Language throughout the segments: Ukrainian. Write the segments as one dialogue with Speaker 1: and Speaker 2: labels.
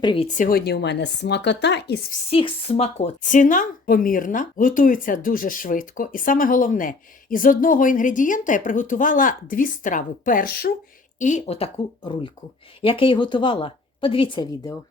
Speaker 1: Привіт! Сьогодні у мене смакота із всіх смакот. Ціна помірна, готується дуже швидко. І саме головне, із одного інгредієнта я приготувала дві страви: першу і отаку рульку. Як я її готувала, подивіться відео.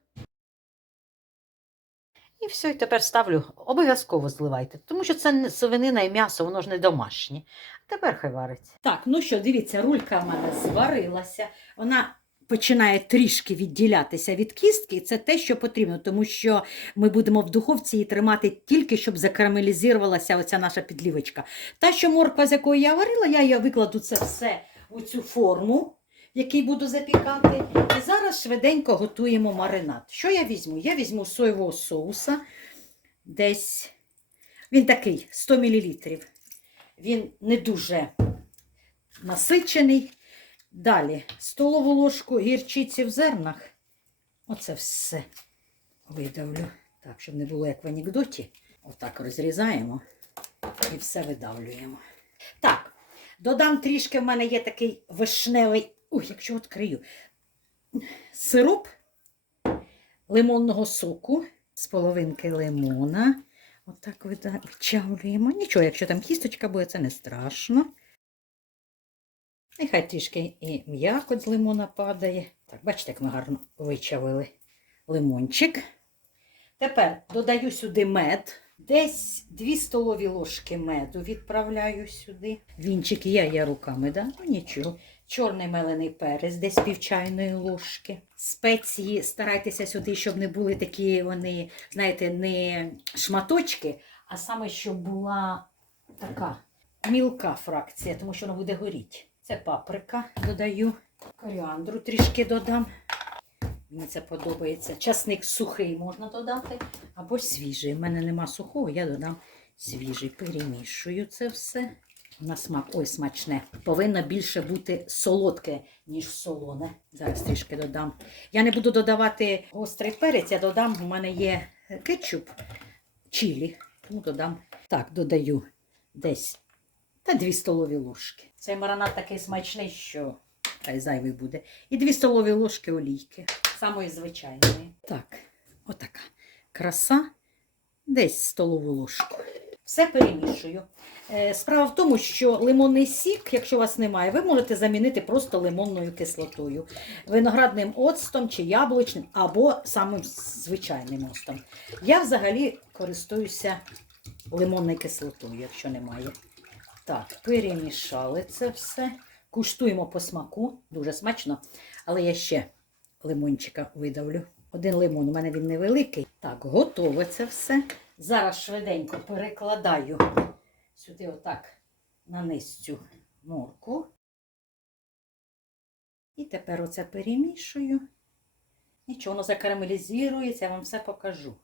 Speaker 1: І все, і тепер ставлю. Обов'язково зливайте, тому що це не свинина і м'ясо, воно ж не домашнє. Тепер хай вариться. Так, ну що, дивіться, рулька в мене зварилася. Вона починає трішки відділятися від кістки, і це те, що потрібно, тому що ми будемо в духовці її тримати тільки, щоб закарамелізувалася оця наша підлівочка. Та, що морква, з якої я варила, я її викладу це все у цю форму, в якій буду запікати. І зараз швиденько готуємо маринад. Що я візьму? Я візьму соєвого соуса, десь він такий 100 мл. Він не дуже насичений. Далі столову ложку гірчиці в зернах. Оце все видавлю. Так, щоб не було як в анекдоті. Отак розрізаємо і все видавлюємо. Так, додам трішки, в мене є такий вишневий, ух, якщо відкрию, сироп лимонного соку з половинки лимона. Отак вичавлюємо. Нічого, якщо там кісточка буде, це не страшно. Нехай трішки і м'якоть з лимона падає. Так, бачите, як ми гарно вичавили лимончик. Тепер додаю сюди мед. Десь 2 столові ложки меду відправляю сюди. Вінчики я я руками, да? ну нічого. Чорний мелений перець, десь пів чайної ложки. Спеції старайтеся сюди, щоб не були такі вони, знаєте, не шматочки, а саме, щоб була така мілка фракція, тому що вона буде горіти. Це паприка додаю, коріандру трішки додам. Мені це подобається. Часник сухий можна додати або свіжий. У мене нема сухого, я додам свіжий. Перемішую це все. На смак, ой, смачне. Повинно більше бути солодке, ніж солоне. Зараз трішки додам. Я не буду додавати гострий перець, я додам, у мене є кетчуп чилі, тому додам. Так, додаю десь та 2 столові ложки. Цей маранад такий смачний, що хай зайвий буде. І 2 столові ложки олійки. Самої звичайної. Так, отака краса. Десь столову ложку. Все перемішую. Е, Справа в тому, що лимонний сік, якщо у вас немає, ви можете замінити просто лимонною кислотою, виноградним оцтом чи яблучним, або самим звичайним оцтом. Я взагалі користуюся лимонною кислотою, якщо немає. Так, перемішали це все. Куштуємо по смаку, дуже смачно. Але я ще лимончика видавлю. Один лимон, у мене він невеликий. Так, готове це все. Зараз швиденько перекладаю сюди, отак, на низ морку. І тепер оце перемішую. Нічого, воно закарамелізується, я вам все покажу.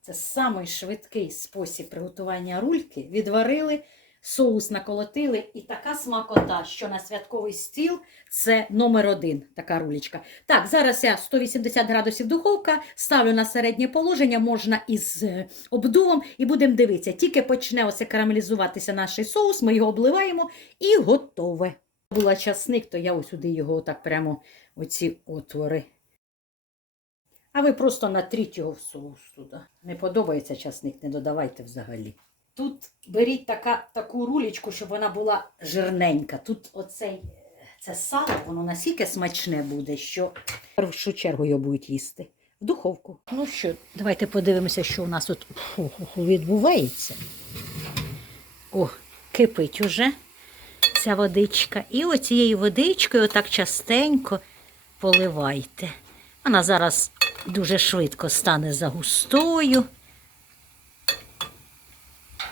Speaker 1: Це самий швидкий спосіб приготування рульки. Відварили, соус наколотили, і така смакота, що на святковий стіл це номер один, така рулечка. Так, зараз я 180 градусів духовка, ставлю на середнє положення, можна із е, обдувом, і будемо дивитися. Тільки почне оце карамелізуватися наш соус, ми його обливаємо і готове. Була часник, то я сюди його отак прямо оці отвори. А ви просто натріть його в соус туди. Не подобається часник, не додавайте взагалі. Тут беріть така, таку рулечку, щоб вона була жирненька. Тут оцей, е, це сало, воно настільки смачне буде, що в першу чергу його будуть їсти. В духовку. Ну що, давайте подивимося, що у нас тут відбувається. О, кипить уже ця водичка. І оцією водичкою отак частенько поливайте. Вона зараз дуже швидко стане загустою.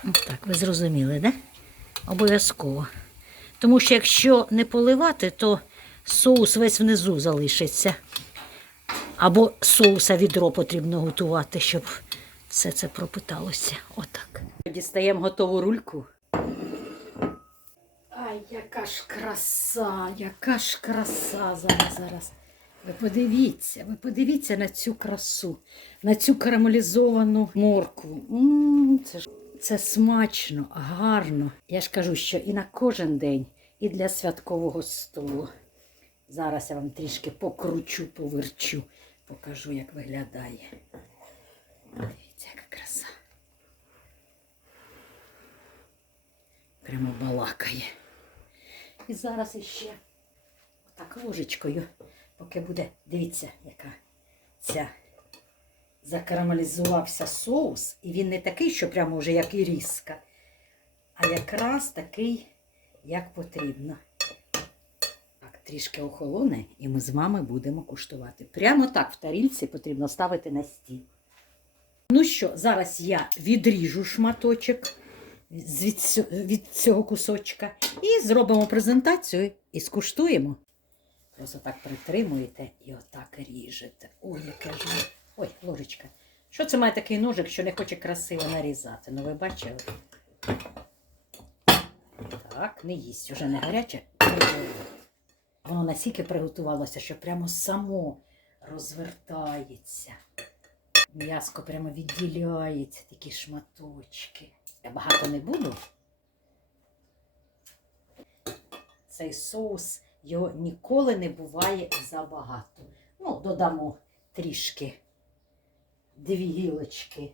Speaker 1: Так, ви зрозуміли, да? Обов'язково. Тому що якщо не поливати, то соус весь внизу залишиться. Або соуса відро потрібно готувати, щоб все це пропиталося. Отак. Дістаємо готову рульку. Ай, яка ж краса, яка ж краса зараз зараз. Ви подивіться, ви подивіться на цю красу, на цю карамелізовану моркву. М, це, ж- це смачно, гарно. Я ж кажу, що і на кожен день, і для святкового столу. Зараз я вам трішки покручу, поверчу. покажу, як виглядає. Дивіться, яка краса. Прямо балакає. І зараз іще отак ложечкою, поки буде, дивіться, яка ця закарамелізувався соус, і він не такий, що прямо вже як і різка, а якраз такий, як потрібно. Так, трішки охолоне, і ми з вами будемо куштувати. Прямо так в тарілці потрібно ставити на стіл. Ну що, зараз я відріжу шматочок від цього кусочка і зробимо презентацію і скуштуємо. Просто так притримуєте і отак ріжете. Ой, яке ж. Ой, ложечка. Що це має такий ножик, що не хоче красиво нарізати? Ну ви бачили? Так, не їсть, уже не гаряче. Воно настільки приготувалося, що прямо само розвертається. М'яско прямо відділяється, такі шматочки. Я багато не буду. Цей соус його ніколи не буває забагато. Ну, додамо трішки дві гілочки.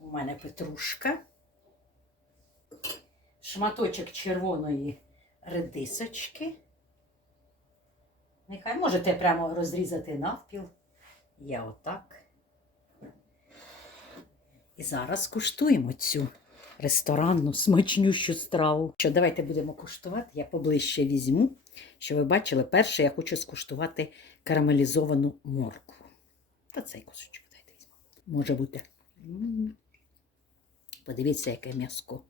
Speaker 1: У мене петрушка, шматочок червоної редисочки. Нехай можете прямо розрізати навпіл. Я отак. І зараз куштуємо цю ресторанну смачнющу страву. Що давайте будемо куштувати. Я поближче візьму. Що ви бачили, перше я хочу скуштувати карамелізовану моркву. Та цей кусочок. Може бути. Подивіться, яке м'яско.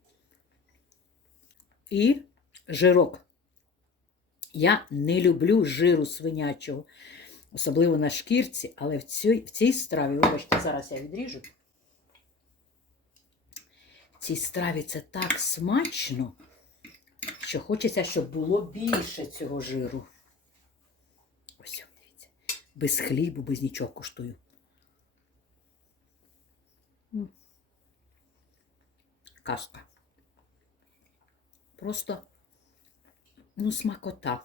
Speaker 1: І жирок. Я не люблю жиру свинячого, особливо на шкірці, але в цій, в цій страві, вибачте, зараз я відріжу. В цій страві це так смачно, що хочеться, щоб було більше цього жиру. Ось, дивіться. Без хлібу, без нічого коштую. Казка. Просто ну, смакота.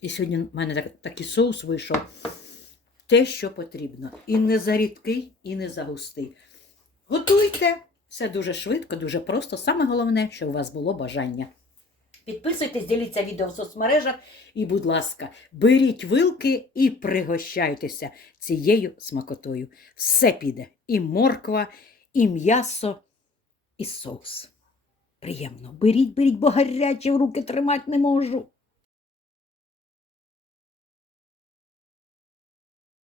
Speaker 1: І сьогодні в мене такий соус вийшов. Те, що потрібно. І не за рідкий, і не за густий. Готуйте! Все дуже швидко, дуже просто. Саме головне, щоб у вас було бажання. Підписуйтесь, діліться відео в соцмережах і, будь ласка, беріть вилки і пригощайтеся цією смакотою. Все піде: і морква, і м'ясо, і соус. Приємно. Беріть, беріть, бо гарячі в руки тримати не можу.